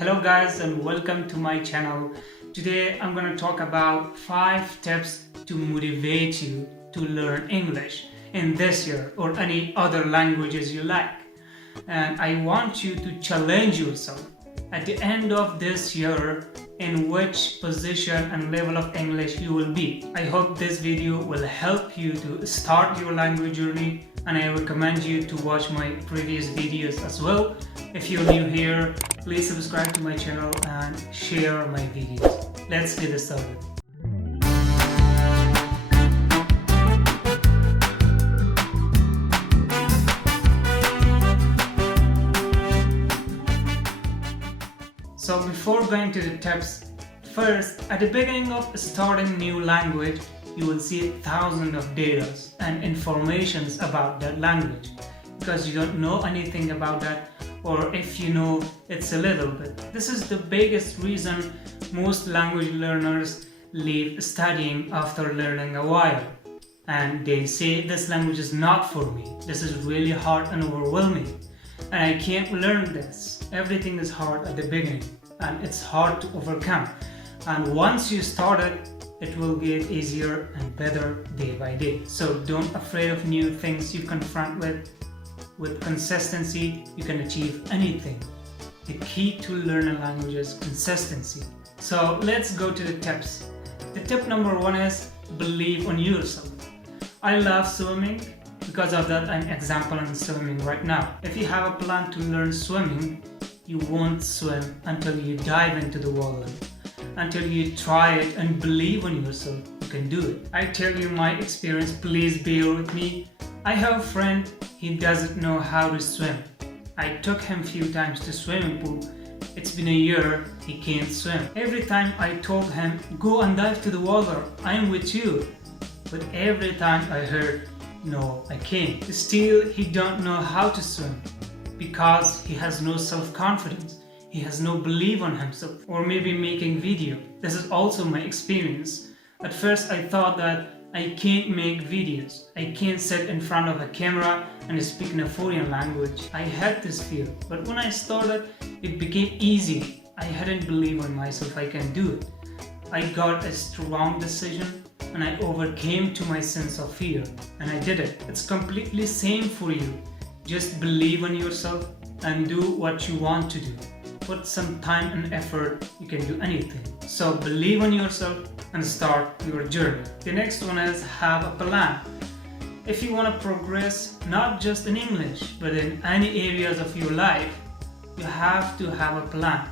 Hello guys and welcome to my channel. Today I'm going to talk about 5 tips to motivate you to learn English in this year or any other languages you like. And I want you to challenge yourself at the end of this year in which position and level of English you will be. I hope this video will help you to start your language journey, and I recommend you to watch my previous videos as well. If you're new here, please subscribe to my channel and share my videos. Let's get started. So before going to the tips, first, at the beginning of starting new language, you will see thousands of data and informations about that language because you don't know anything about that, or if you know, it's a little bit. This is the biggest reason most language learners leave studying after learning a while. And they say this language is not for me. This is really hard and overwhelming. And I can't learn this. Everything is hard at the beginning and it's hard to overcome. And once you start it will get easier and better day by day. So don't afraid of new things you confront with. With consistency, you can achieve anything. The key to learn a language is consistency. So let's go to the tips. The tip number 1 is believe on yourself. I love swimming. Because of that, I'm example in swimming right now. If you have a plan to learn swimming, you won't swim until you dive into the water. Until you try it and believe on yourself, you can do it. I tell you my experience, please bear with me. I have a friend, he doesn't know how to swim. I took him few times to swimming pool. It's been a year, he can't swim. Every time I told him, go and dive to the water, I'm with you. But every time I heard, no, I can't. Still, he don't know how to swim because he has no self-confidence. He has no belief on himself, or maybe making video. This is also my experience. At first I thought that I can't make videos. I can't sit in front of a camera and speak in a foreign language. I had this fear, but when I started, it became easy. I hadn't believed on myself I can do it. I got a strong decision and I overcame to my sense of fear, and I did it. It's completely same for you. Just believe in yourself and do what you want to do. Put some time and effort, you can do anything. So believe in yourself and start your journey. The next one is have a plan. If you want to progress, not just in English, but in any areas of your life, you have to have a plan.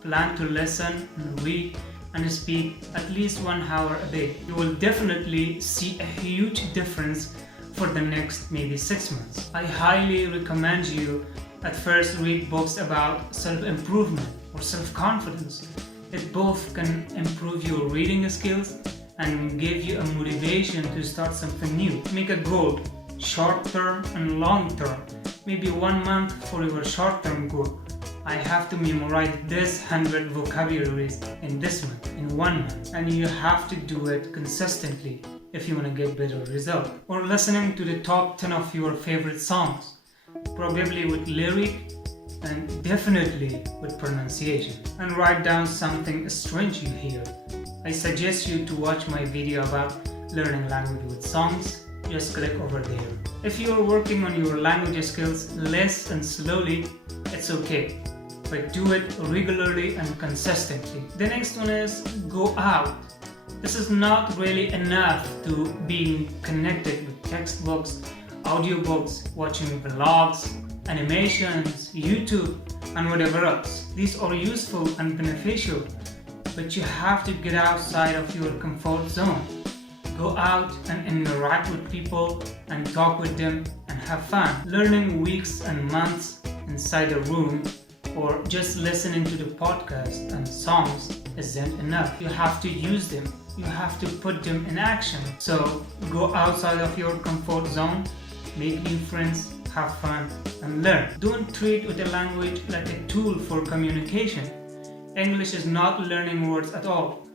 Plan to listen and read and speak at least 1 hour a day. You will definitely see a huge difference for the next maybe 6 months. I highly recommend you at first read books about self-improvement or self-confidence. It both can improve your reading skills and give you a motivation to start something new. Make a goal, short term and long term. Maybe 1 month for your short term goal. I have to memorize this 100 vocabularies in this month, in 1 month. And you have to do it consistently if you want to get better result. Or listening to the top 10 of your favorite songs. Probably with lyric and definitely with pronunciation. And write down something strange you hear. I suggest you to watch my video about learning language with songs. Just click over there. If you are working on your language skills less and slowly, it's okay. But do it regularly and consistently. The next one is go out. This is not really enough to being connected with textbooks, audiobooks, watching vlogs, animations, YouTube, and whatever else. These are useful and beneficial, but you have to get outside of your comfort zone. Go out and interact with people and talk with them and have fun. Learning weeks and months inside a room or just listening to the podcast and songs isn't enough. You have to use them. You have to put them in action. So go outside of your comfort zone, make new friends, have fun, and learn. Don't treat the language like a tool for communication. English is not learning words at all,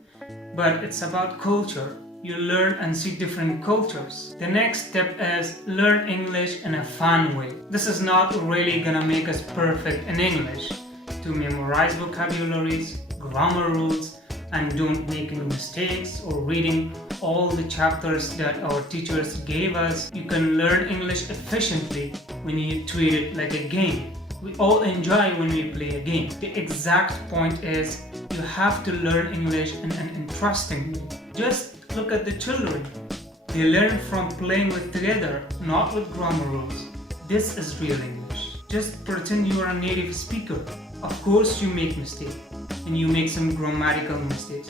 but it's about culture. You learn and see different cultures. The next step is learn English in a fun way. This is not really gonna make us perfect in English. to memorize vocabularies, grammar rules, and don't make any mistakes or reading all the chapters that our teachers gave us. You can learn English efficiently when you treat it like a game. We all enjoy when we play a game. The exact point is you have to learn English in an interesting way. Just look at the children. They learn from playing with together, not with grammar rules. This is real English. Just pretend you are a native speaker. Of course you make mistakes, and you make some grammatical mistakes.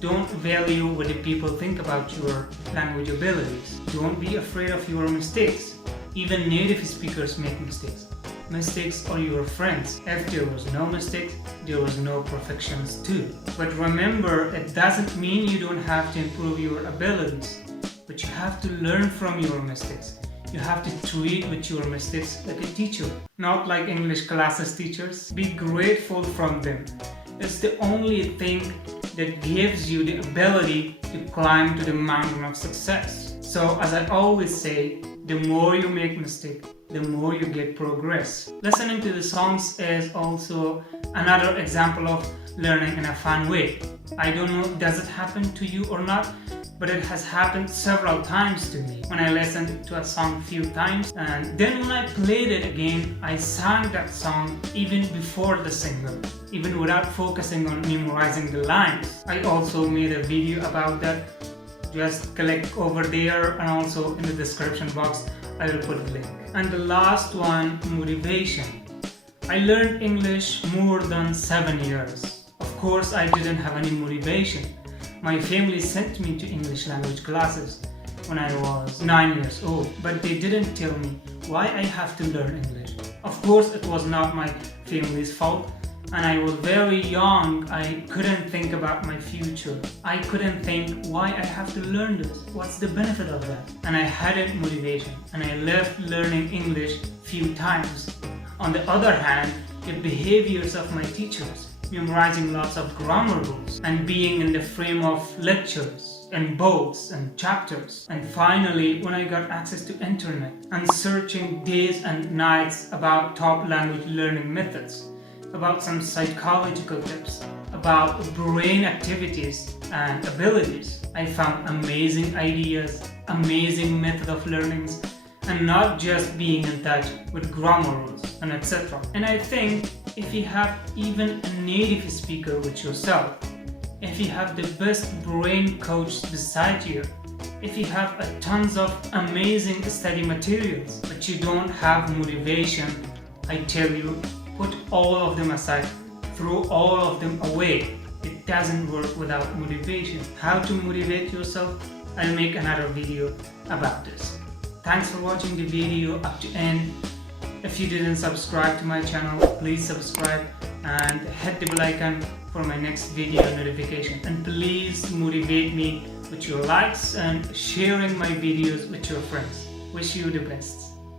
Don't value what the people think about your language abilities. Don't be afraid of your mistakes. Even native speakers make mistakes. Mistakes are your friends. If there was no mistakes, there was no perfections too. But remember, it doesn't mean you don't have to improve your abilities, but you have to learn from your mistakes. You have to treat with your mistakes like a teacher, not like English classes teachers. Be grateful from them. It's the only thing that gives you the ability to climb to the mountain of success. So as I always say, the more you make mistakes, the more you get progress. Listening to the songs is also another example of learning in a fun way. I don't know, does it happen to you or not? But it has happened several times to me. When I listened to a song a few times, and then when I played it again, I sang that song even before the singer, even without focusing on memorizing the lines. I also made a video about that. Just click over there, and also in the description box I will put a link. And the last one, motivation. I learned English more than 7 years. Of course I didn't have any motivation. My family sent me to English language classes when I was 9 years old, but they didn't tell me why I have to learn English. Of course it was not my family's fault, and I was very young. I couldn't think about my future. I couldn't think why I have to learn this. What's the benefit of that? And I hadn't motivation, and I left learning English few times. On the other hand, the behaviors of my teachers, memorizing lots of grammar rules, and being in the frame of lectures and books and chapters. And finally, when I got access to internet and searching days and nights about top language learning methods, about some psychological tips, about brain activities and abilities, I found amazing ideas, amazing method of learnings, and not just being in touch with grammar rules and etc. And I think if you have even a native speaker with yourself, if you have the best brain coach beside you, if you have tons of amazing study materials, but you don't have motivation, I tell you, put all of them aside, throw all of them away. It doesn't work without motivation. How to motivate yourself? I'll make another video about this. Thanks for watching the video up to end. If you didn't subscribe to my channel, please subscribe and hit the bell icon for my next video notification. And please motivate me with your likes and sharing my videos with your friends. Wish you the best.